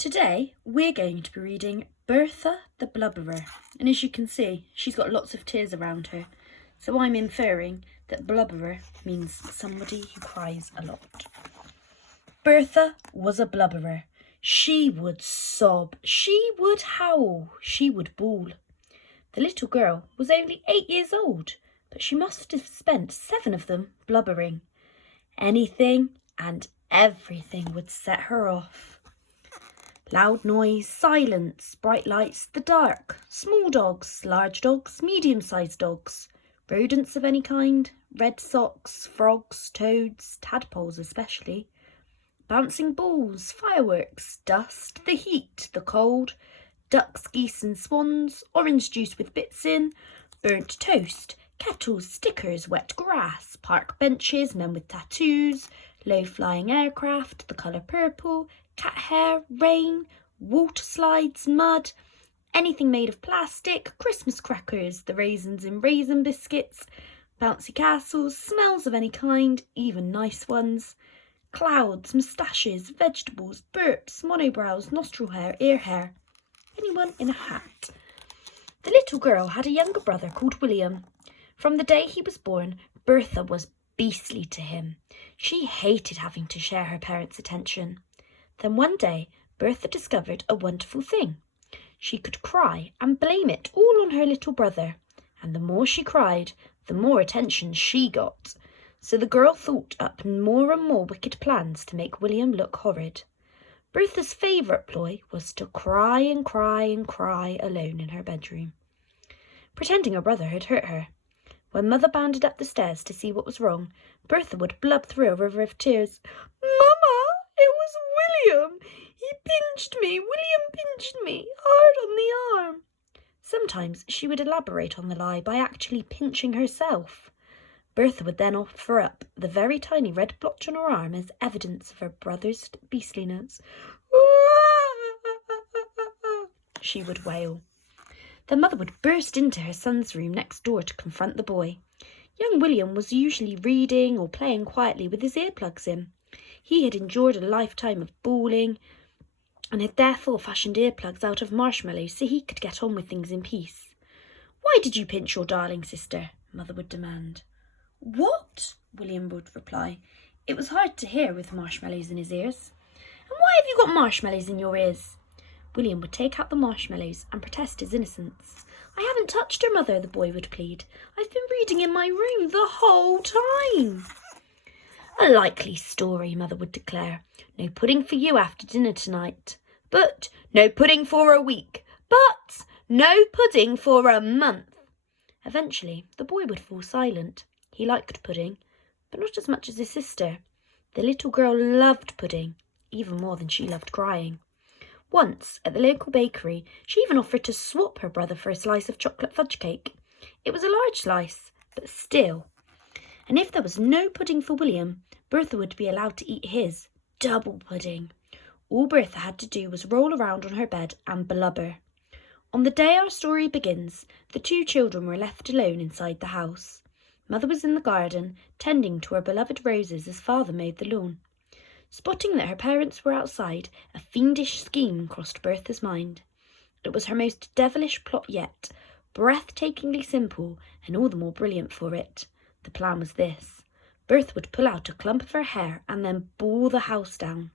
Today we're going to be reading Bertha the Blubberer, and as you can see she's got lots of tears around her, so I'm inferring that blubberer means somebody who cries a lot. Bertha was a blubberer. She would sob, she would howl, she would bawl. The little girl was only 8 years old, but she must have spent 7 of them blubbering. Anything and everything would set her off. Loud noise, silence, bright lights, the dark, small dogs, large dogs, medium-sized dogs, rodents of any kind, red socks, frogs, toads, tadpoles especially, bouncing balls, fireworks, dust, the heat, the cold, ducks, geese and swans, orange juice with bits in, burnt toast, kettles, stickers, wet grass, park benches, men with tattoos, low-flying aircraft, the colour purple, cat hair, rain, water slides, mud, anything made of plastic, Christmas crackers, the raisins in raisin biscuits, bouncy castles, smells of any kind, even nice ones, clouds, moustaches, vegetables, burps, monobrows, nostril hair, ear hair, anyone in a hat. The little girl had a younger brother called William. From the day he was born, Bertha was beastly to him. She hated having to share her parents' attention. Then one day, Bertha discovered a wonderful thing. She could cry and blame it all on her little brother, and the more she cried, the more attention she got. So the girl thought up more and more wicked plans to make William look horrid. Bertha's favourite ploy was to cry and cry and cry alone in her bedroom, pretending her brother had hurt her. When Mother bounded up the stairs to see what was wrong, Bertha would blub through a river of tears. "Mama, it was William. He pinched me. William pinched me hard on the arm." Sometimes she would elaborate on the lie by actually pinching herself. Bertha would then offer up the very tiny red blotch on her arm as evidence of her brother's beastliness. She would wail. The mother would burst into her son's room next door to confront the boy. Young William was usually reading or playing quietly with his earplugs in. He had endured a lifetime of bawling and had therefore fashioned earplugs out of marshmallows so he could get on with things in peace. "Why did you pinch your darling sister?" Mother would demand. "What?" William would reply. It was hard to hear with marshmallows in his ears. "And why have you got marshmallows in your ears?" William would take out the marshmallows and protest his innocence. "I haven't touched her, Mother," the boy would plead. "I've been reading in my room the whole time." "A likely story," Mother would declare. "No pudding for you after dinner tonight. But no pudding for a week. But no pudding for a month." Eventually, the boy would fall silent. He liked pudding, but not as much as his sister. The little girl loved pudding, even more than she loved crying. Once, at the local bakery, she even offered to swap her brother for a slice of chocolate fudge cake. It was a large slice, but still. And if there was no pudding for William, Bertha would be allowed to eat his, double pudding. All Bertha had to do was roll around on her bed and blubber. On the day our story begins, the 2 children were left alone inside the house. Mother was in the garden, tending to her beloved roses as Father mowed the lawn. Spotting that her parents were outside, a fiendish scheme crossed Bertha's mind. It was her most devilish plot yet, breathtakingly simple and all the more brilliant for it. The plan was this. Bertha would pull out a clump of her hair and then bawl the house down.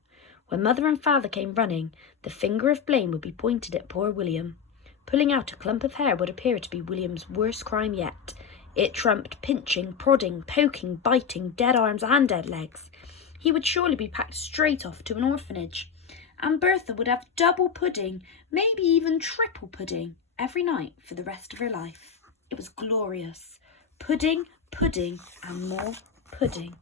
When Mother and Father came running, the finger of blame would be pointed at poor William. Pulling out a clump of hair would appear to be William's worst crime yet. It trumped pinching, prodding, poking, biting, dead arms and dead legs. He would surely be packed straight off to an orphanage, and Bertha would have double pudding, maybe even triple pudding, every night for the rest of her life. It was glorious. Pudding, pudding, and more pudding.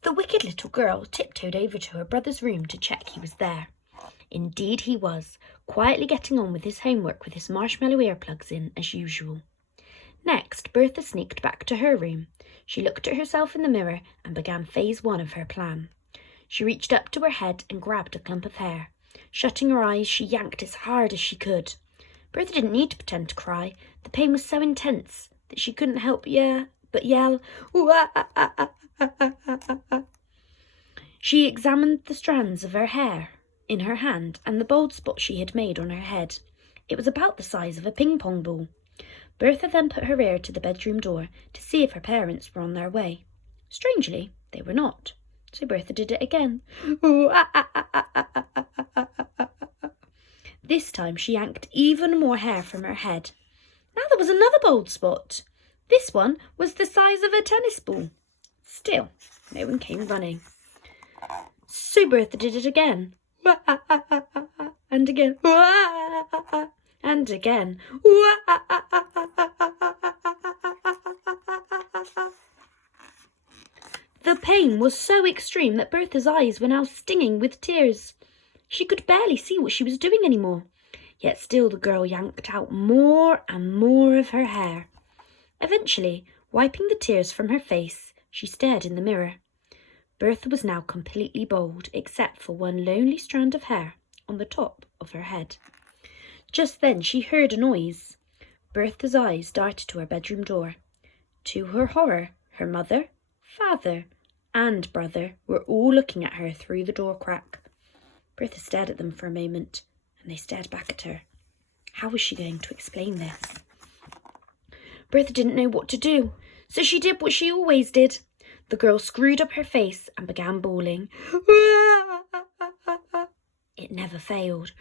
The wicked little girl tiptoed over to her brother's room to check he was there. Indeed he was, quietly getting on with his homework with his marshmallow earplugs in as usual. Next, Bertha sneaked back to her room. She looked at herself in the mirror and began phase 1 of her plan. She reached up to her head and grabbed a clump of hair. Shutting her eyes, she yanked as hard as she could. Bertha didn't need to pretend to cry. The pain was so intense that she couldn't help but yell, "Wah!" She examined the strands of her hair in her hand and the bald spot she had made on her head. It was about the size of a ping-pong ball. Bertha then put her ear to the bedroom door to see if her parents were on their way. Strangely, they were not. So Bertha did it again. This time she yanked even more hair from her head. Now there was another bald spot. This one was the size of a tennis ball. Still, no one came running. So Bertha did it again. And again. And again. The pain was so extreme that Bertha's eyes were now stinging with tears. She could barely see what she was doing anymore. Yet still the girl yanked out more and more of her hair. Eventually, wiping the tears from her face, she stared in the mirror. Bertha was now completely bald, except for one lonely strand of hair on the top of her head. Just then she heard a noise. Bertha's eyes darted to her bedroom door. To her horror, her mother, father, and brother were all looking at her through the door crack. Bertha stared at them for a moment, and they stared back at her. How was she going to explain this? Bertha didn't know what to do, so she did what she always did. The girl screwed up her face and began bawling. It never failed.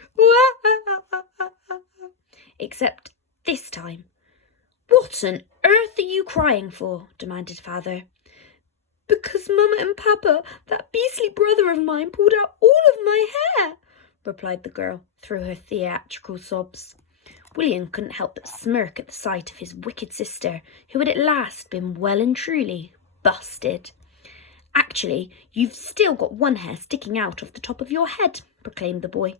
Except this time. What on earth are you crying for? Demanded Father. Because Mama and Papa, that beastly brother of mine, pulled out all of my hair, replied the girl through her theatrical sobs. William couldn't help but smirk at the sight of his wicked sister, who had at last been well and truly busted. Actually, you've still got one hair sticking out of the top of your head, proclaimed the boy.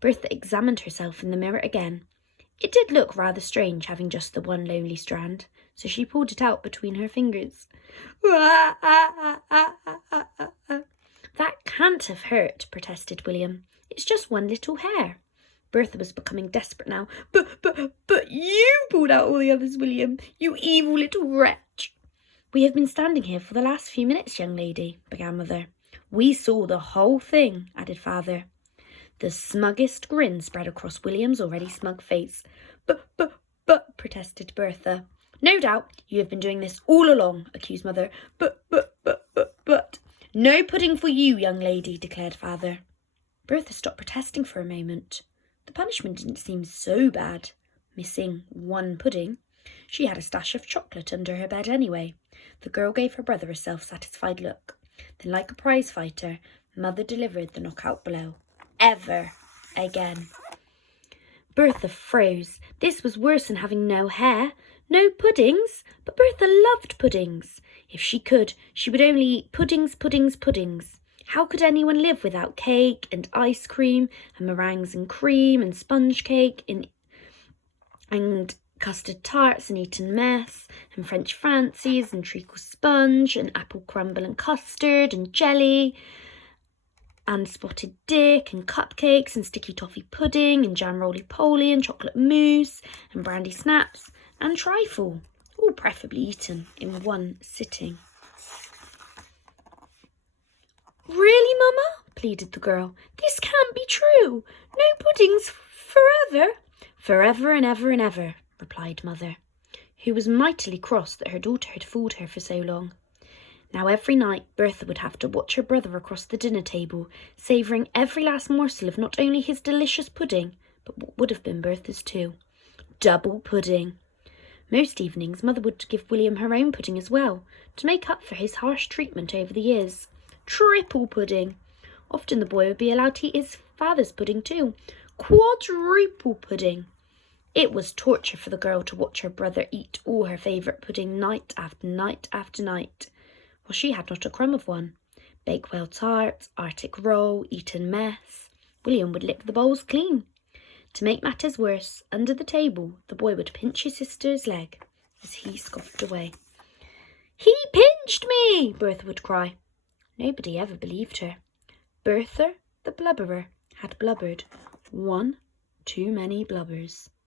Bertha examined herself in the mirror again. It did look rather strange having just the one lonely strand, so she pulled it out between her fingers. That can't have hurt, protested William. It's just one little hair. Bertha was becoming desperate now. But you pulled out all the others, William, you evil little wretch. We have been standing here for the last few minutes, young lady, began Mother. We saw the whole thing, added Father. The smuggest grin spread across William's already smug face. But, protested Bertha. No doubt you have been doing this all along, accused Mother. But. No pudding for you, young lady, declared Father. Bertha stopped protesting for a moment. The punishment didn't seem so bad. Missing one pudding. She had a stash of chocolate under her bed anyway. The girl gave her brother a self-satisfied look. Then, like a prize fighter, Mother delivered the knockout blow. Ever again. Bertha froze. This was worse than having no hair. No puddings. But Bertha loved puddings. If she could, she would only eat puddings. How could anyone live without cake and ice cream and meringues and cream and sponge cake and custard tarts and Eton mess and French fancies and treacle sponge and apple crumble and custard and jelly and spotted dick and cupcakes and sticky toffee pudding and jam roly-poly and chocolate mousse and brandy snaps and trifle, all preferably eaten in one sitting. Really, Mama? Pleaded the girl. This can't be true. No puddings forever. Forever and ever, replied Mother, who was mightily cross that her daughter had fooled her for so long. Now every night Bertha would have to watch her brother across the dinner table, savouring every last morsel of not only his delicious pudding, but what would have been Bertha's too. Double pudding. Most evenings Mother would give William her own pudding as well, to make up for his harsh treatment over the years. Triple pudding. Often the boy would be allowed to eat his father's pudding too. Quadruple pudding. It was torture for the girl to watch her brother eat all her favourite pudding night after night after night, while she had not a crumb of one. Bakewell tart, Arctic roll, Eton mess. William would lick the bowls clean. To make matters worse, under the table, the boy would pinch his sister's leg as he scoffed away. He pinched me, Bertha would cry. Nobody ever believed her. Bertha, the blubberer, had blubbered one too many blubbers.